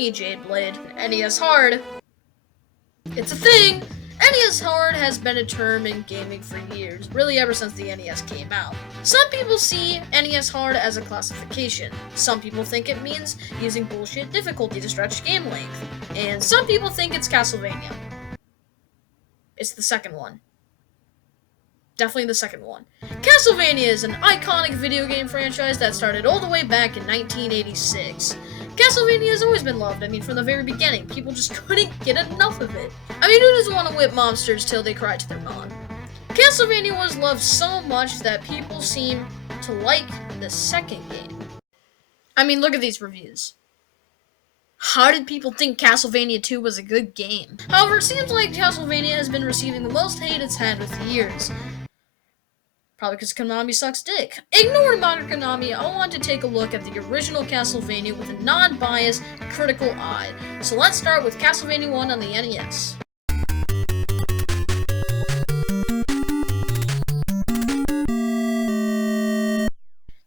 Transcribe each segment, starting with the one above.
me, JadeBlade. NES Hard. It's a thing! NES Hard has been a term in gaming for years, really ever since the NES came out. Some people see NES Hard as a classification. Some people think it means using bullshit difficulty to stretch game length. And some people think it's Castlevania. It's the second one. Definitely the second one. Castlevania is an iconic video game franchise that started all the way back in 1986. Castlevania has always been loved. I mean, from the very beginning, people just couldn't get enough of it. I mean, who doesn't want to whip monsters till they cry to their mom? Castlevania was loved so much that people seem to like the second game. I mean, look at these reviews. How did people think Castlevania 2 was a good game? However, it seems like Castlevania has been receiving the most hate it's had with the years. Probably because Konami sucks dick. Ignoring modern Konami, I want to take a look at the original Castlevania with a non-biased, critical eye. So let's start with Castlevania 1 on the NES.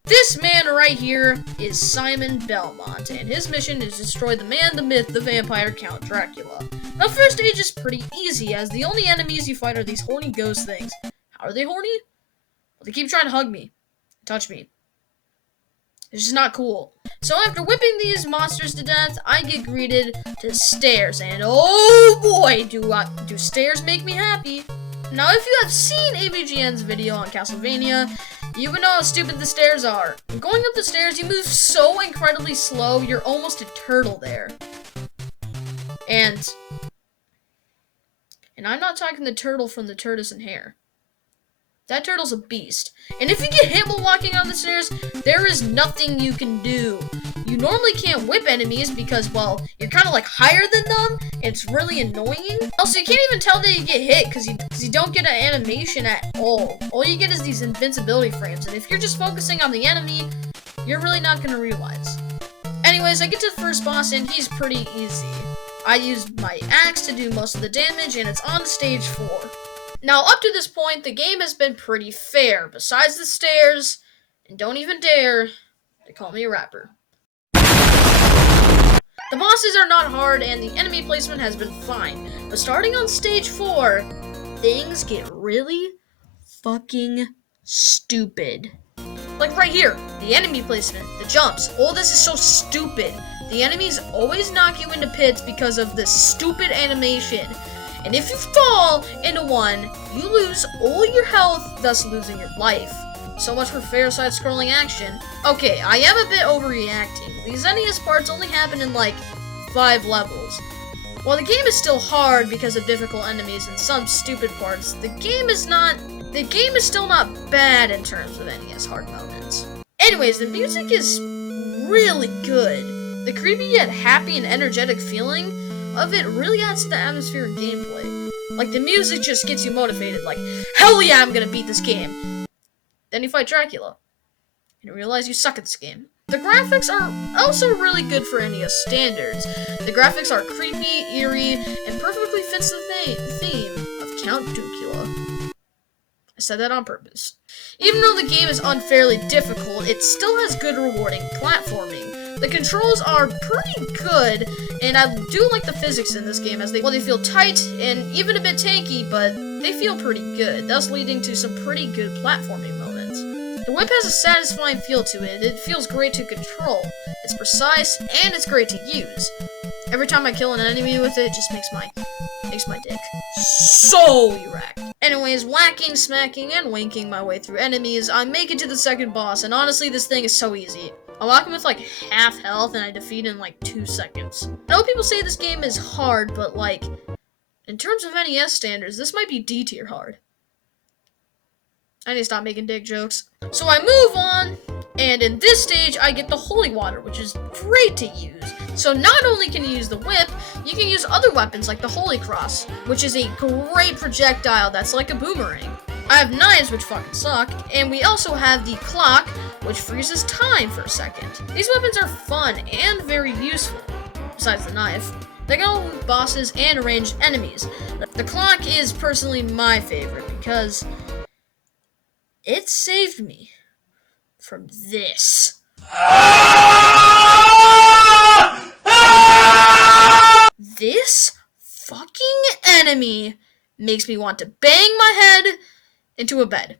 This man right here is Simon Belmont, and his mission is to destroy the man, the myth, the vampire, Count Dracula. Now, first stage is pretty easy, as the only enemies you fight are these horny ghost things. How are they horny? Well, they keep trying to hug me, touch me. It's just not cool. So after whipping these monsters to death, I get greeted to stairs, and oh boy, do stairs make me happy. Now, if you have seen AVGN's video on Castlevania, you would know how stupid the stairs are. Going up the stairs, you move so incredibly slow, you're almost a turtle there. And I'm not talking the turtle from the Tortoise and Hare. That turtle's a beast. And if you get hit while walking on the stairs, there is nothing you can do. You normally can't whip enemies because, well, you're kind of like higher than them. It's really annoying. Also, you can't even tell that you get hit because you don't get an animation at all. All you get is these invincibility frames. And if you're just focusing on the enemy, you're really not going to realize. Anyways, I get to the first boss and he's pretty easy. I used my axe to do most of the damage and it's on stage 4. Now, up to this point, the game has been pretty fair. Besides the stairs, and don't even dare to call me a rapper. The bosses are not hard, and the enemy placement has been fine. But starting on stage 4, things get really fucking stupid. Like right here, the enemy placement, the jumps. All this is so stupid. The enemies always knock you into pits because of this stupid animation. And if you fall into one, you lose all your health, thus losing your life. So much for fair side-scrolling action. Okay, I am a bit overreacting. These NES parts only happen in like 5 levels. While the game is still hard because of difficult enemies and some stupid parts, the game is still not bad in terms of NES hard moments. Anyways, the music is really good. The creepy yet happy and energetic feeling of it really adds to the atmosphere and gameplay. Like, the music just gets you motivated, like, hell yeah, I'm gonna beat this game. Then you fight Dracula, and you realize you suck at this game. The graphics are also really good for NES standards. The graphics are creepy, eerie, and perfectly fits the theme of Count Dracula. I said that on purpose. Even though the game is unfairly difficult, it still has good rewarding platforming. The controls are pretty good, and I do like the physics in this game as they feel tight and even a bit tanky, but they feel pretty good, thus leading to some pretty good platforming moments. The whip has a satisfying feel to it. It feels great to control. It's precise, and it's great to use. Every time I kill an enemy with it, it just makes my dick so erect. Anyways, whacking, smacking, and winking my way through enemies, I make it to the second boss, and honestly, this thing is so easy. I walk him with like half health, and I defeat in like 2 seconds. I know people say this game is hard, but like, in terms of NES standards, this might be D tier hard. I need to stop making dick jokes. So I move on, and in this stage, I get the Holy Water, which is great to use. So not only can you use the whip, you can use other weapons like the Holy Cross, which is a great projectile that's like a boomerang. I have knives, which fucking suck, and we also have the clock, which freezes time for a second. These weapons are fun and very useful, besides the knife. They can all loot bosses and ranged enemies. The clock is personally my favorite because it saved me from this. makes me want to bang my head into a bed.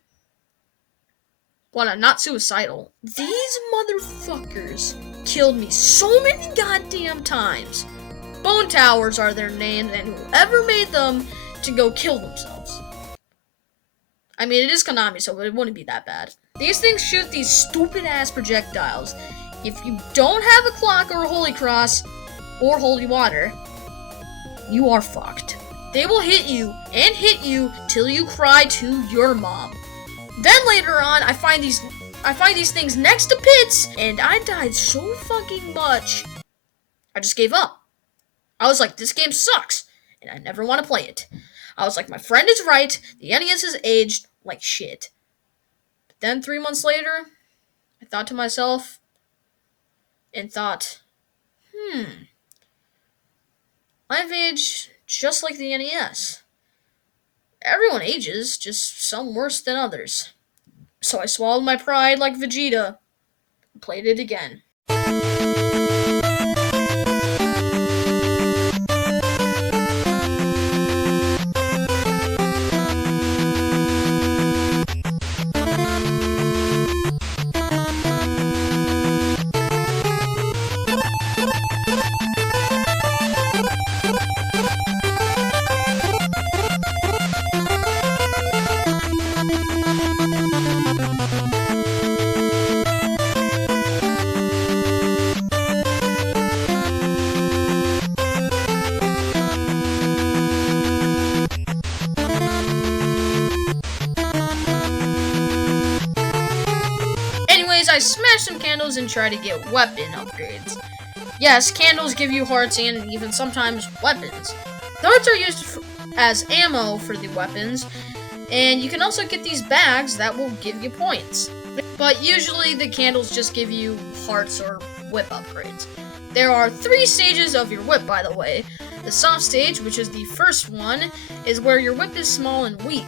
When I'm not suicidal. These motherfuckers killed me so many goddamn times. Bone Towers are their names, and whoever made them to go kill themselves. I mean, it is Konami, so it wouldn't be that bad. These things shoot these stupid-ass projectiles. If you don't have a clock or a holy cross or holy water, you are fucked. They will hit you till you cry to your mom. Then later on, I find these things next to pits, and I died so fucking much. I just gave up. I was like, this game sucks, and I never want to play it. I was like, my friend is right, the NES has aged like shit. But then 3 months later, I thought to myself, I've aged just like the NES. Everyone ages, just some worse than others. So I swallowed my pride like Vegeta and played it again. I smash some candles and try to get weapon upgrades. Yes, candles give you hearts and even sometimes weapons. The hearts are used as ammo for the weapons, and you can also get these bags that will give you points. But usually the candles just give you hearts or whip upgrades. There are 3 stages of your whip, by the way. The soft stage, which is the first one, is where your whip is small and weak.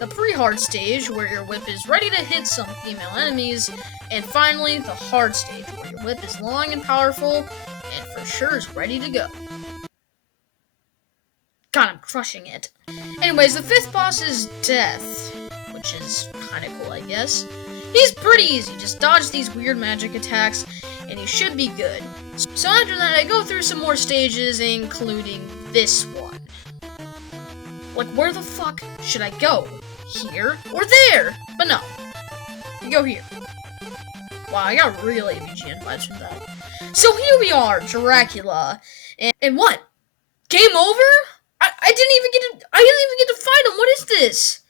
The pre-hard stage, where your whip is ready to hit some female enemies, and finally, the hard stage, where your whip is long and powerful, and for sure is ready to go. God, I'm crushing it. Anyways, the 5th boss is Death, which is kinda cool, I guess. He's pretty easy, just dodge these weird magic attacks, and you should be good. So after that, I go through some more stages, including this one. Like, where the fuck should I go? Here or there? But no, you go here. Wow, I got real AVGN vibes from that. So here we are, Dracula, and what? Game over? I didn't even get to fight him. What is this?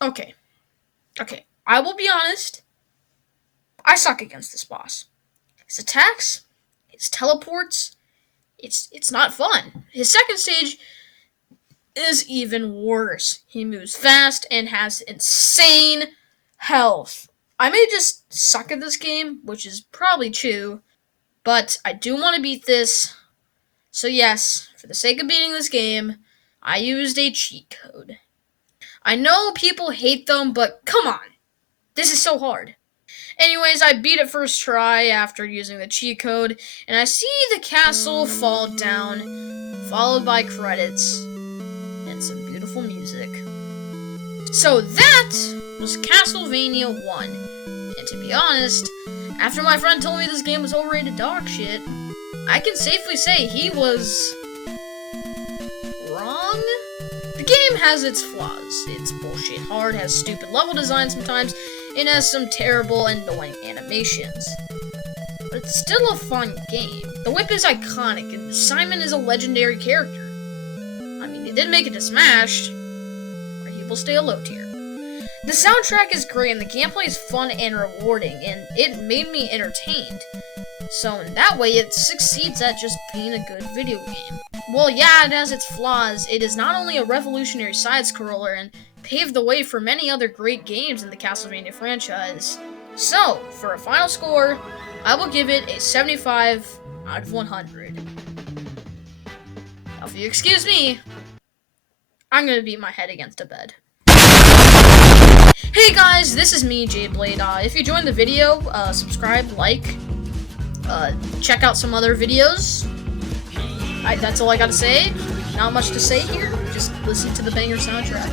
Okay, I will be honest. I suck against this boss. His attacks, his teleports, it's not fun. His second stage is even worse. He moves fast and has insane health. I may just suck at this game, which is probably true, but I do want to beat this. So yes, for the sake of beating this game, I used a cheat code. I know people hate them, but come on. This is so hard. Anyways, I beat it first try after using the cheat code, and I see the castle fall down, followed by credits. Some beautiful music. So that was Castlevania 1. And to be honest, after my friend told me this game was overrated dog shit, I can safely say he was wrong. The game has its flaws. It's bullshit hard, has stupid level design sometimes, and has some terrible, annoying animations. But it's still a fun game. The whip is iconic, and Simon is a legendary character. Didn't make it to Smash, or he will stay a low tier. The soundtrack is great, and the gameplay is fun and rewarding, and it made me entertained. So in that way, it succeeds at just being a good video game. Well, yeah, it has its flaws. It is not only a revolutionary side-scroller, and paved the way for many other great games in the Castlevania franchise. So, for a final score, I will give it a 75 out of 100. Now, if you excuse me, I'm gonna beat my head against a bed. Hey guys, this is me, JadeBlade. If you enjoyed the video, subscribe, like, check out some other videos. That's all I gotta say. Not much to say here. just listen to the banger soundtrack.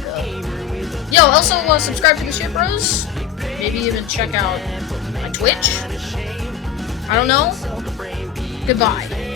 Yo, also subscribe to the shit bros. Maybe even check out my Twitch. I don't know. Goodbye.